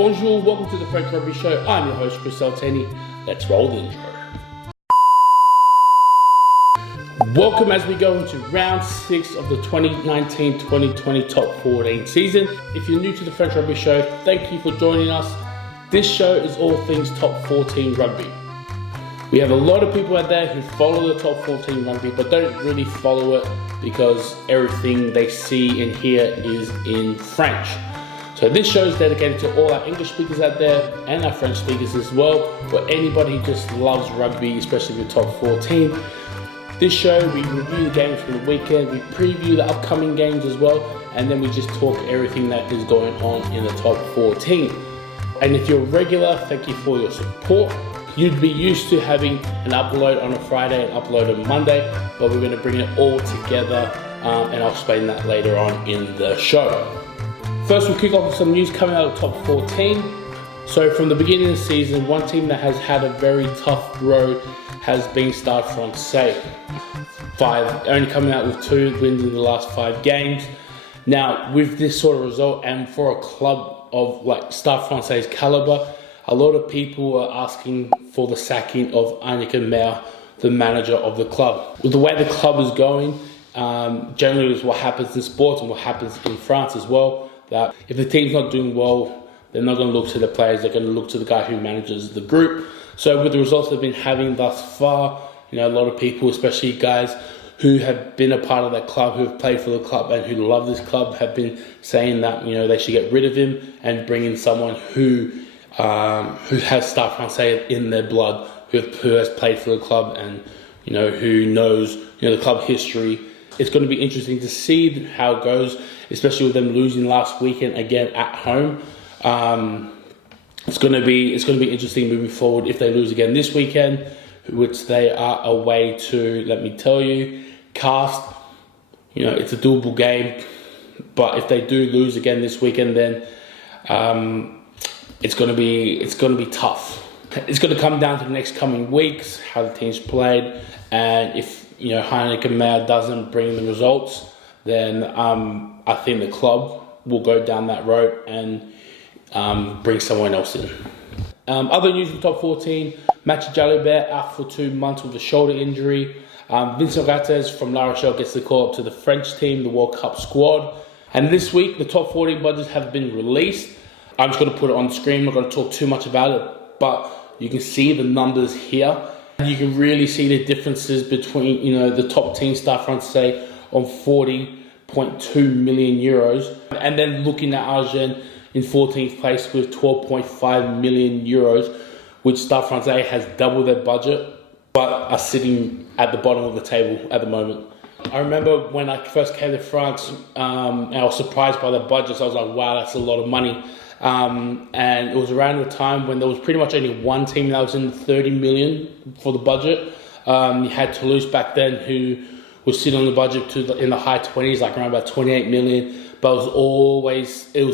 Bonjour, welcome to the French Rugby Show. I'm your host, Chris Saltani. Let's roll the intro. Welcome as we go into round 6 of the 2019-2020 Top 14 season. If you're new to the French Rugby Show, thank you for joining us. This show is all things Top 14 Rugby. We have a lot of people out there who follow the Top 14 Rugby but don't really follow it because everything they see and hear is in French. So this show is dedicated to all our English speakers out there and our French speakers as well, or anybody who just loves rugby, especially the Top 14. This show, we review the games from the weekend, we preview the upcoming games as well, and then we just talk everything that is going on in the Top 14. And if you're a regular, thank you for your support. You'd be used to having an upload on a Friday and upload on Monday, but we're going to bring it all together, and I'll explain that later on in the show. First, we'll kick off with some news coming out of Top 14. So from the beginning of the season, one team that has had a very tough road has been Stade Francais. Only coming out with 2 wins in the last 5 games. Now, with this sort of result, and for a club of like Stade Francais' caliber, a lot of people are asking for the sacking of Meyer, the manager of the club. With the way the club is going, generally is what happens in sports and what happens in France as well, that if the team's not doing well, they're not going to look to the players, they're going to look to the guy who manages the group. So with the results they've been having thus far, a lot of people, especially guys who have been a part of that club, who have played for the club and who love this club, have been saying that, they should get rid of him and bring in someone who has Stade Francais in their blood, who has played for the club and, who knows, the club history. It's going to be interesting to see how it goes, especially with them losing last weekend again at home. It's going to be interesting moving forward if they lose again this weekend, which they are away to, let me tell you, Cast. It's a doable game, but if they do lose again this weekend, then it's going to be tough. It's going to come down to the next coming weeks, how the team's played, and if Meyer doesn't bring the results, then I think the club will go down that road and bring someone else in. Other news from Top 14, Mathieu Jalibert out for 2 months with a shoulder injury. Vincent Rates from La Rochelle gets the call up to the French team, the World Cup squad. And this week, the Top 14 budgets have been released. I'm just going to put it on the screen, I'm not going to talk too much about it, but you can see the numbers here. And you can really see the differences between, the top team, Stade Francais, on 40.2 million euros. And then looking at Argent in 14th place with 12.5 million euros, which Stade Francais has doubled their budget, but are sitting at the bottom of the table at the moment. I remember when I first came to France, and I was surprised by the budgets. I was like, wow, that's a lot of money. And it was around the time when there was pretty much only one team that was in 30 million for the budget. You had Toulouse back then, who was sitting on the budget in the high 20s, like around about 28 million. But it was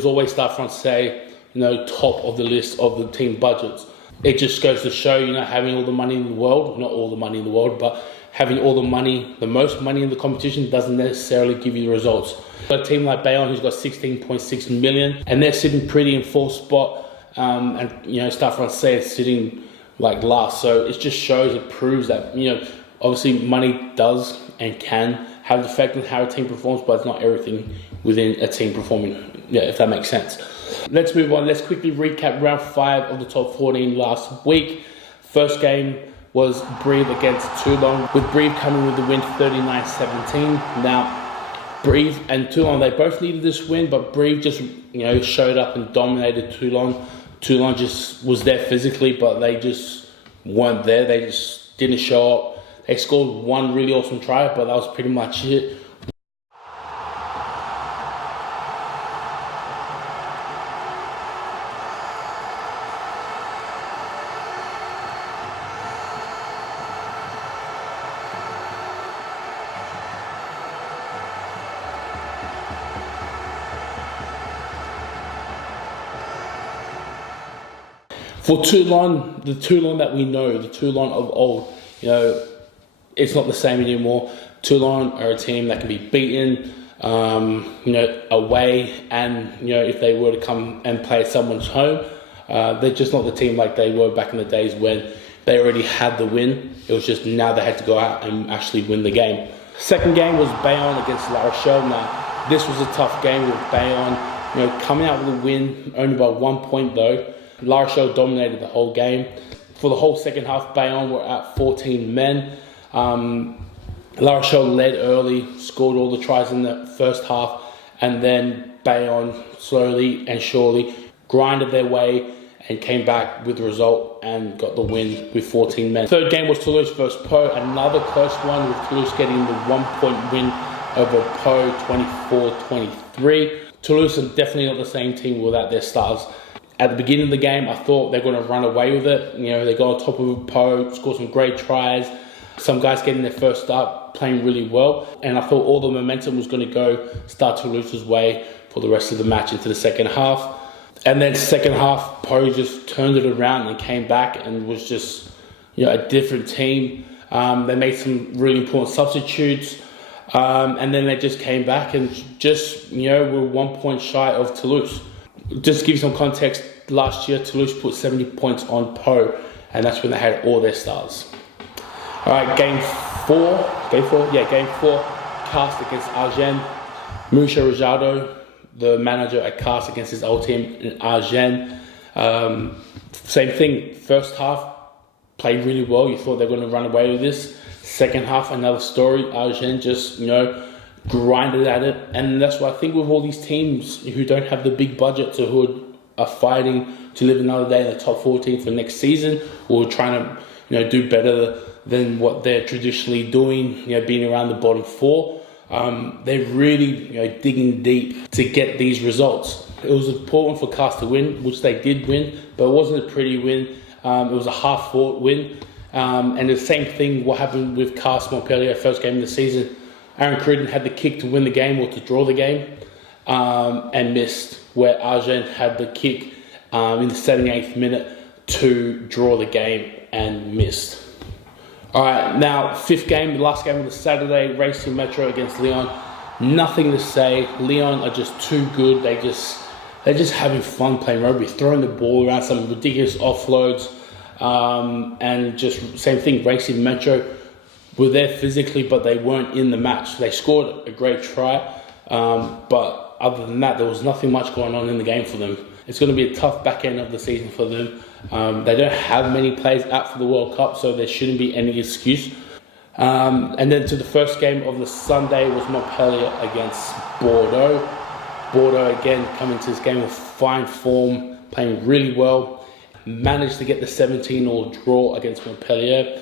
always Stade Francais, top of the list of the team budgets. It just goes to show, having all the money in the world, not all the money in the world, but having all the money, the most money in the competition doesn't necessarily give you the results. Got a team like Bayonne who's got 16.6 million, and they're sitting pretty in 4th spot, and Stade Francais is sitting like last. So it just shows, it proves that obviously money does and can have an effect on how a team performs, but it's not everything within a team performing. If that makes sense. Let's move on. Let's quickly recap round 5 of the Top 14 last week. First game was Brive against Toulon, with Brive coming with the win 39-17. Now, Brive and Toulon, they both needed this win, but Brive just, showed up and dominated Toulon. Toulon just was there physically, but they just weren't there. They just didn't show up. They scored one really awesome try, but that was pretty much it. For Toulon, the Toulon that we know, the Toulon of old, it's not the same anymore. Toulon are a team that can be beaten, away, and if they were to come and play at someone's home, They're just not the team like they were back in the days when they already had the win. It was just now they had to go out and actually win the game. Second game was Bayonne against La Rochelle. Now, this was a tough game with Bayonne, coming out with a win, only by 1 point though. La Rochelle dominated the whole game. For the whole second half, Bayonne were at 14 men. La Rochelle led early, scored all the tries in the first half, and then Bayonne slowly and surely grinded their way and came back with the result and got the win with 14 men. Third game was Toulouse versus Pau, another close one with Toulouse getting the 1 point win over Pau, 24-23. Toulouse are definitely not the same team without their stars. At the beginning of the game, I thought they're going to run away with it. They got on top of Pau, scored some great tries. Some guys getting their first start, playing really well. And I thought all the momentum was going to go Stade Toulouse's way for the rest of the match into the second half. And then second half, Pau just turned it around and came back and was just, a different team. They made some really important substitutes. And then they just came back and just, were 1 point shy of Toulouse. Just to give you some context, last year Toulouse put 70 points on Pau, and that's when they had all their stars. All right, game four, Cast against Agen. Musha Rajado, the manager at Cast, against his old team in Agen. Same thing, first half, played really well. You thought they were going to run away with this. Second half, another story. Agen just, grinded at it. And that's what I think with all these teams who don't have the big budgets or who are fighting to live another day in the top 14 for next season, or trying to, do better than what they're traditionally doing, being around the bottom four. They're really, digging deep to get these results. It was important for Cast to win, which they did win, but it wasn't a pretty win. It was a half-fought win. And the same thing what happened with Cast Montpellier, first game of the season. Aaron Cruden had the kick to win the game or to draw the game, and missed, where Agen had the kick in the 78th minute to draw the game and missed. All right, now fifth game, the last game of the Saturday, Racing Metro against Lyon. Nothing to say. Lyon are just too good. They're just having fun playing rugby, throwing the ball around, some ridiculous offloads, and just same thing. Racing Metro were there physically, but they weren't in the match. They scored a great try, but other than that, there was nothing much going on in the game for them. It's going to be a tough back end of the season for them. They don't have many players out for the World Cup, so there shouldn't be any excuse. And then to the first game of the Sunday was Montpellier against Bordeaux. Bordeaux again coming to this game with fine form, playing really well. Managed to get the 17-all draw against Montpellier.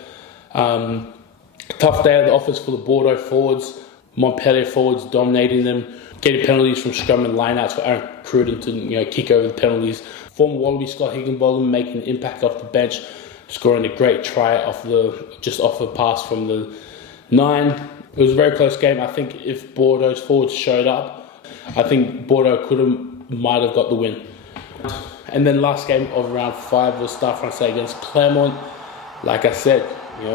Tough day at the office for the Bordeaux forwards. Montpellier forwards dominating them, getting penalties from scrum and lineouts for Aaron Cruden to kick over the penalties. Former Wallaby Scott Higginbotham making an impact off the bench, scoring a great try off a pass from the 9. It was a very close game. I think if Bordeaux's forwards showed up, I think Bordeaux might have got the win. And then last game of round 5 was Stade Francais against Clermont. Like I said,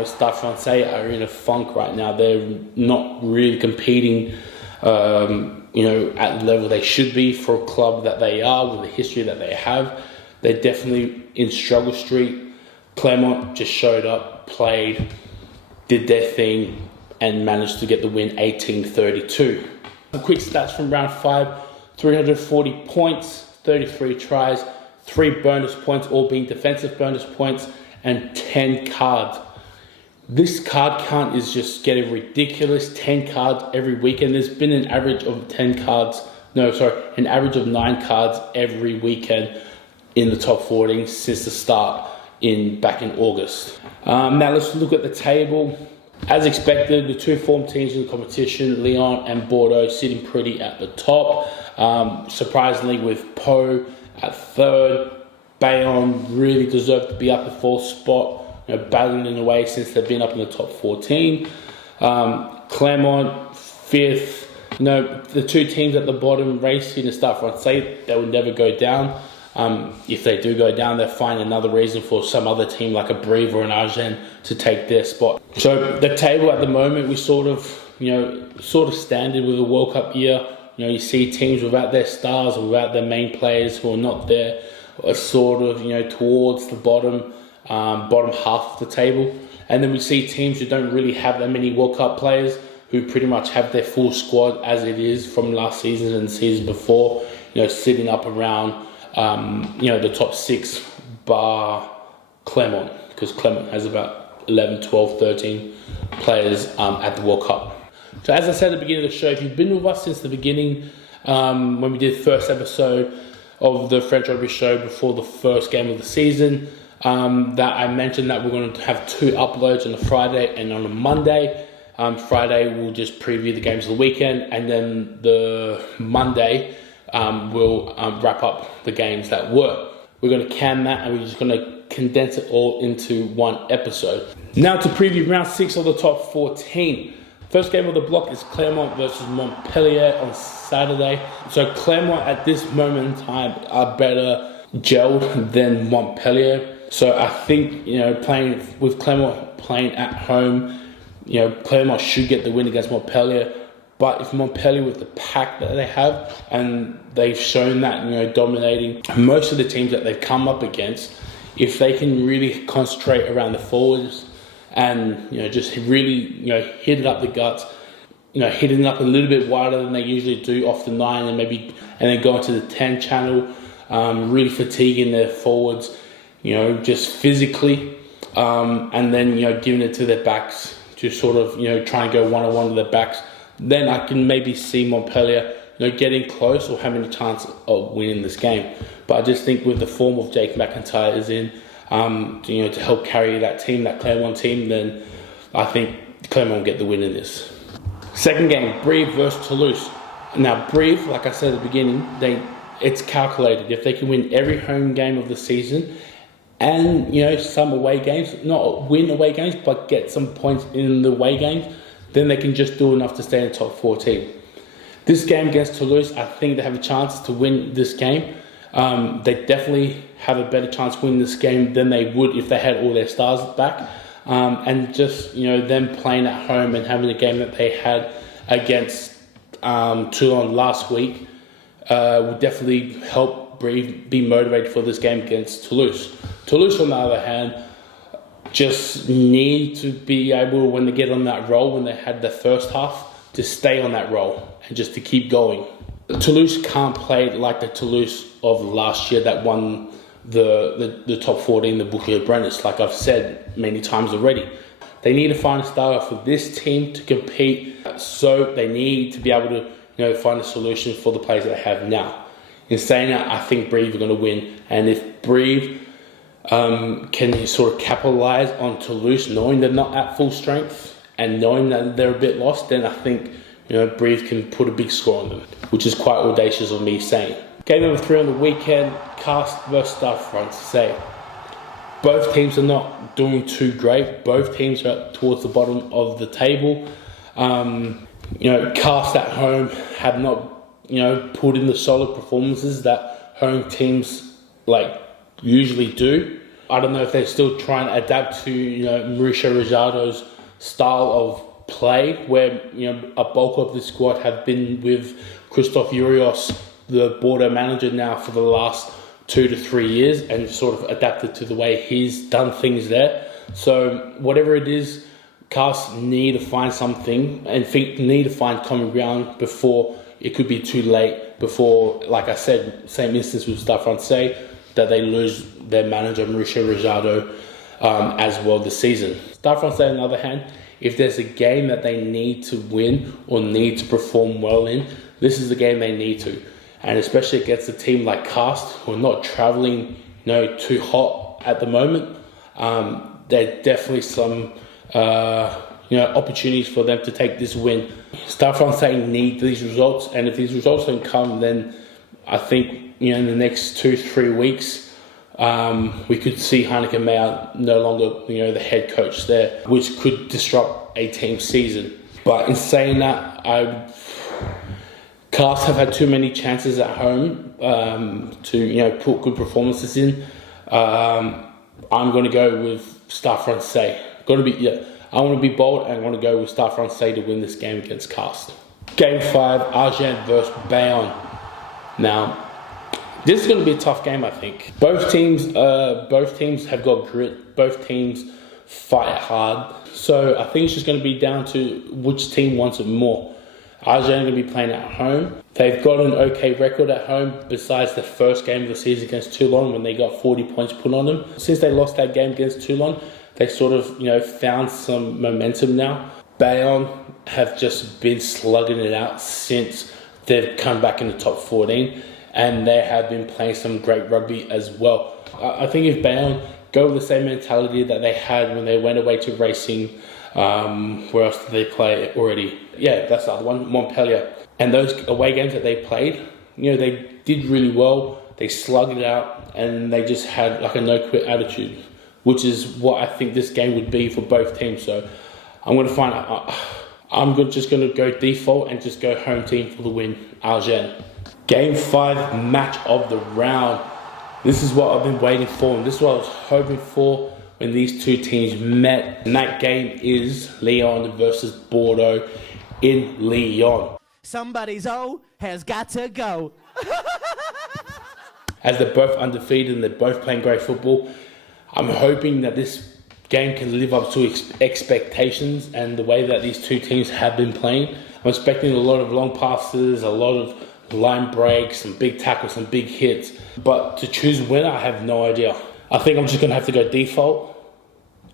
Stade Francais are in a funk right now. They're not really competing, at the level they should be for a club that they are, with the history that they have. They're definitely in struggle street. Clermont just showed up, played, did their thing, and managed to get the win 18-32. Some quick stats from round 5. 340 points, 33 tries, 3 bonus points, all being defensive bonus points, and 10 cards. This card count is just getting ridiculous. 10 cards every weekend. There's been an average of 9 cards every weekend in the top 14 since the start back in August. Now let's look at the table. As expected, the 2 form teams in the competition, Lyon and Bordeaux, sitting pretty at the top. Surprisingly, with Pau at 3rd, Bayonne really deserved to be up at 4th spot. Battling in a way since they've been up in the top 14. Clermont 5th. The 2 teams at the bottom, Racing and Stade Francais, they will never go down. If they do go down, they'll find another reason for some other team like a Brive or an Agen to take their spot. So the table at the moment, we sort of standard with a World Cup year. You see teams without their stars or without their main players who are not there are sort of, towards the bottom half of the table. And then we see teams who don't really have that many World Cup players, who pretty much have their full squad as it is from last season and the season before, sitting up around, the top 6 bar Clermont, because Clermont has about 11, 12, 13 players at the World Cup. So as I said at the beginning of the show, if you've been with us since the beginning, when we did the first episode of the French Rugby show before the first game of the season, that I mentioned that we're going to have 2 uploads on a Friday and on a Monday. Friday we'll just preview the games of the weekend, and then the Monday we'll wrap up the games that were. We're going to can that, and we're just going to condense it all into one episode. Now to preview round 6 of the top 14. First game of the block is Clermont versus Montpellier on Saturday. So Clermont at this moment in time are better gelled than Montpellier. So I think, playing with Clermont playing at home, Clermont should get the win against Montpellier. But if Montpellier, with the pack that they have, and they've shown that, dominating most of the teams that they've come up against, if they can really concentrate around the forwards and, just really, hit it up the guts, hitting it up a little bit wider than they usually do off the 9 and then go into the 10 channel, really fatiguing their forwards, just physically, and then, giving it to their backs, to sort of, try and go one-on-one to their backs, then I can maybe see Montpellier, getting close or having a chance of winning this game. But I just think with the form of Jake McIntyre is in, to help carry that team, that Clermont team, then I think Clermont will get the win in this. Second game, Brive versus Toulouse. Now, Brive, like I said at the beginning, it's calculated. If they can win every home game of the season and, some away games, not win away games, but get some points in the away games, then they can just do enough to stay in the top 14. This game against Toulouse, I think they have a chance to win this game. They definitely have a better chance of winning this game than they would if they had all their stars back. And just, them playing at home and having a game that they had against Toulon last week will definitely help Brive be motivated for this game against Toulouse. Toulouse, on the other hand, just need to be able, when they get on that roll, when they had the first half, to stay on that roll and just to keep going. Toulouse can't play like the Toulouse of last year that won the top 14, the Bouclier Brennus, like I've said many times already. They need to find a starter for this team to compete, so they need to be able to find a solution for the players that they have now. In saying that, I think Brive are going to win, and if Brive can sort of capitalise on Toulouse, knowing they're not at full strength and knowing that they're a bit lost, then I think Brive can put a big score on them, which is quite audacious of me saying. Game number 3 on the weekend, Castres versus Stade Francais. Both teams are not doing too great. Both teams are towards the bottom of the table. Castres at home have not, put in the solid performances that home teams usually do. I don't know if they're still trying to adapt to, Mauricio Rijardo's style of play, where, a bulk of the squad have been with Christophe Urios, the Bordeaux manager, now for the last 2 to 3 years, and sort of adapted to the way he's done things there. So whatever it is, Castres need to find something and need to find common ground before it could be too late, before, like I said, same instance with Stade Francais, that they lose their manager, Mauricio Rijardo, as well this season. Stade Francais, on the other hand, if there's a game that they need to win or need to perform well in, this is the game they need to. And especially against a team like Castres, who are not travelling, too hot at the moment, there are definitely some, opportunities for them to take this win. Stade Francais need these results, and if these results don't come, then I think, in the next 2-3 weeks, we could see Heineken Meyer no longer, the head coach there, which could disrupt a team's season. But in saying that, Castres have had too many chances at home to put good performances in. I'm going to go with Stade Francais. I want to be bold, and I want to go with Stade Francais to win this game against Castres. Game 5, Agen versus Bayonne. Now, This is going to be a tough game, I think. Both teams have got grit. Both teams fight hard. So I think it's just going to be down to which team wants it more. Argentina are going to be playing at home. They've got an okay record at home besides the first game of the season against Toulon when they got 40 points put on them. Since they lost that game against Toulon, they sort of, found some momentum now. Bayonne have just been slugging it out since they've come back in the top 14, and they have been playing some great rugby as well. I think if Bayonne go with the same mentality that they had when they went away to Racing, where else did they play already? Yeah, that's the other one, Montpellier. And those away games that they played, they did really well. They slugged it out, and they just had like a no-quit attitude, which is what I think this game would be for both teams. So I'm going to find out. Just going to go default and just go home team for the win, Argentina. Game 5 match of the round. This is what I've been waiting for, and this is what I was hoping for when these two teams met. And that game is Lyon versus Bordeaux in Lyon. Somebody's O has got to go. As they're both undefeated and they're both playing great football, I'm hoping that this game can live up to expectations and the way that these two teams have been playing. I'm expecting a lot of long passes, a lot of line breaks, some big tackles, some big hits. But to choose winner, I have no idea. I think I'm just going to have to go default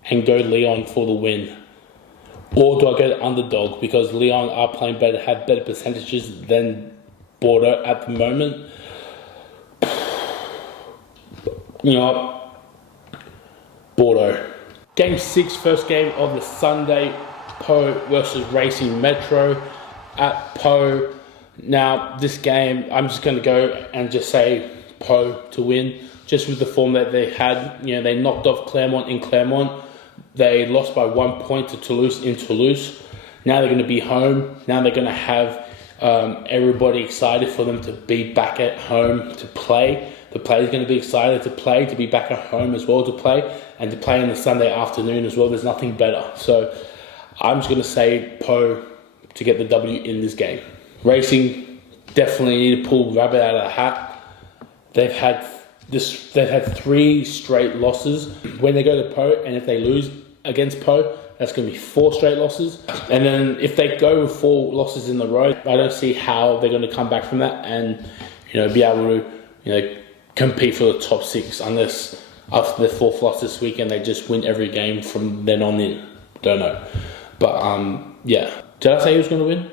and go Lyon for the win. Or do I go underdog because Lyon are playing better, have better percentages than Bordeaux at the moment? Bordeaux. Game 6, first game of the Sunday, Pau versus Racing Metro at Pau. Now, this game, I'm just going to go and just say Pau to win, just with the form that they had. They knocked off Clermont in Clermont. They lost by 1 point to Toulouse in Toulouse. Now they're going to be home. Now they're going to have everybody excited for them to be back at home to play. The players are going to be excited to play, to be back at home as well to play, and to play on the Sunday afternoon as well. There's nothing better. So I'm just going to say Pau to get the W in this game. Racing definitely need to pull rabbit out of the hat. They've had 3 straight losses. When they go to Pau, and if they lose against Pau, that's going to be 4 straight losses. And then if they go with 4 losses in the row, I don't see how they're going to come back from that and be able to compete for the top 6 unless after their 4th loss this weekend they just win every game from then on in. Don't know. But yeah. Did I say he was going to win?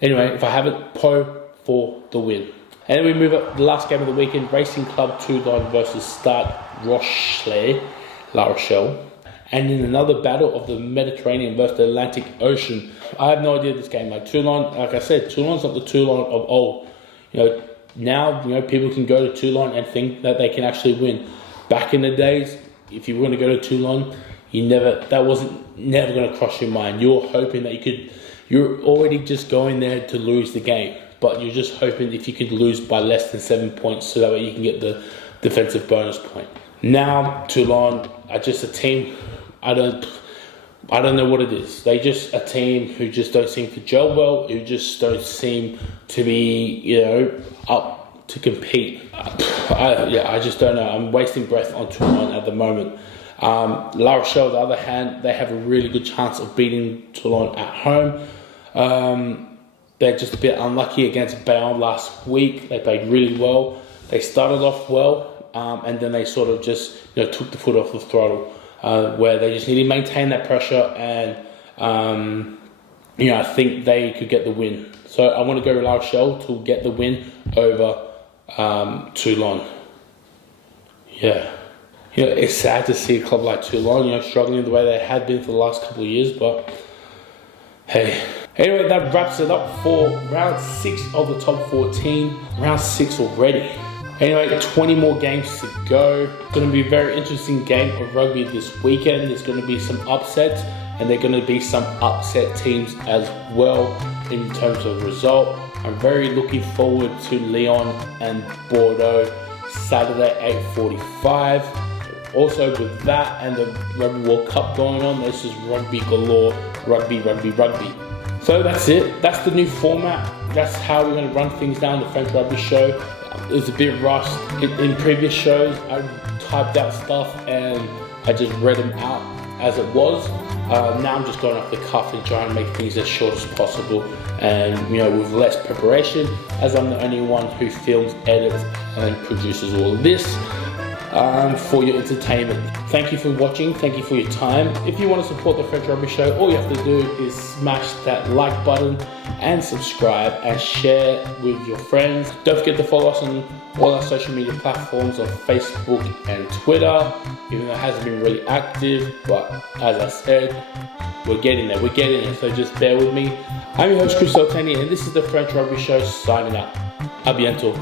Anyway, if I haven't, Pau for the win. And then we move up the last game of the weekend, Racing Club Toulon versus Stade Francais, La Rochelle. And in another battle of the Mediterranean versus the Atlantic Ocean. I have no idea this game. Like Toulon, like I said, Toulon's not the Toulon of old. Now, people can go to Toulon and think that they can actually win. Back in the days, if you were going to go to Toulon, that wasn't never going to cross your mind. You were hoping that you're already just going there to lose the game. But you're just hoping if you could lose by less than 7 points so that way you can get the defensive bonus point. Now, Toulon are just a team, I don't know what it is. They just a team who just don't seem to gel well, who just don't seem to be, up to compete. I just don't know. I'm wasting breath on Toulon at the moment. La Rochelle, on the other hand, they have a really good chance of beating Toulon at home. They're just a bit unlucky against Bayonne last week. They played really well. They started off well, and then they sort of just took the foot off the throttle, where they just need to maintain that pressure, and I think they could get the win. So I want to go La Rochelle to get the win over Toulon. Yeah. It's sad to see a club like Toulon, struggling the way they had been for the last couple of years, but hey. Anyway, that wraps it up for round 6 of the top 14. Round 6 already. Anyway, 20 more games to go. It's going to be a very interesting game of rugby this weekend. There's going to be some upsets, and there are going to be some upset teams as well in terms of result. I'm very looking forward to Lyon and Bordeaux Saturday 8:45. Also with that and the Rugby World Cup going on, this is rugby galore, rugby. So that's it. That's the new format. That's how we're going to run things down the French Rugby Show. it was a bit rushed. In previous shows, I typed out stuff and I just read them out as it was. Now I'm just going off the cuff and trying to make things as short as possible, and with less preparation, as I'm the only one who films, edits, and produces all of this for your entertainment. Thank you for watching. Thank you for your time. If you want to support the French Rugby Show, all you have to do is smash that like button and subscribe and share with your friends. Don't forget to follow us on all our social media platforms on Facebook and Twitter, even though it hasn't been really active, but as I said, we're getting there, so just bear with me. I'm your host, Chris Soltani, and this is the French Rugby Show, signing out. A bientôt.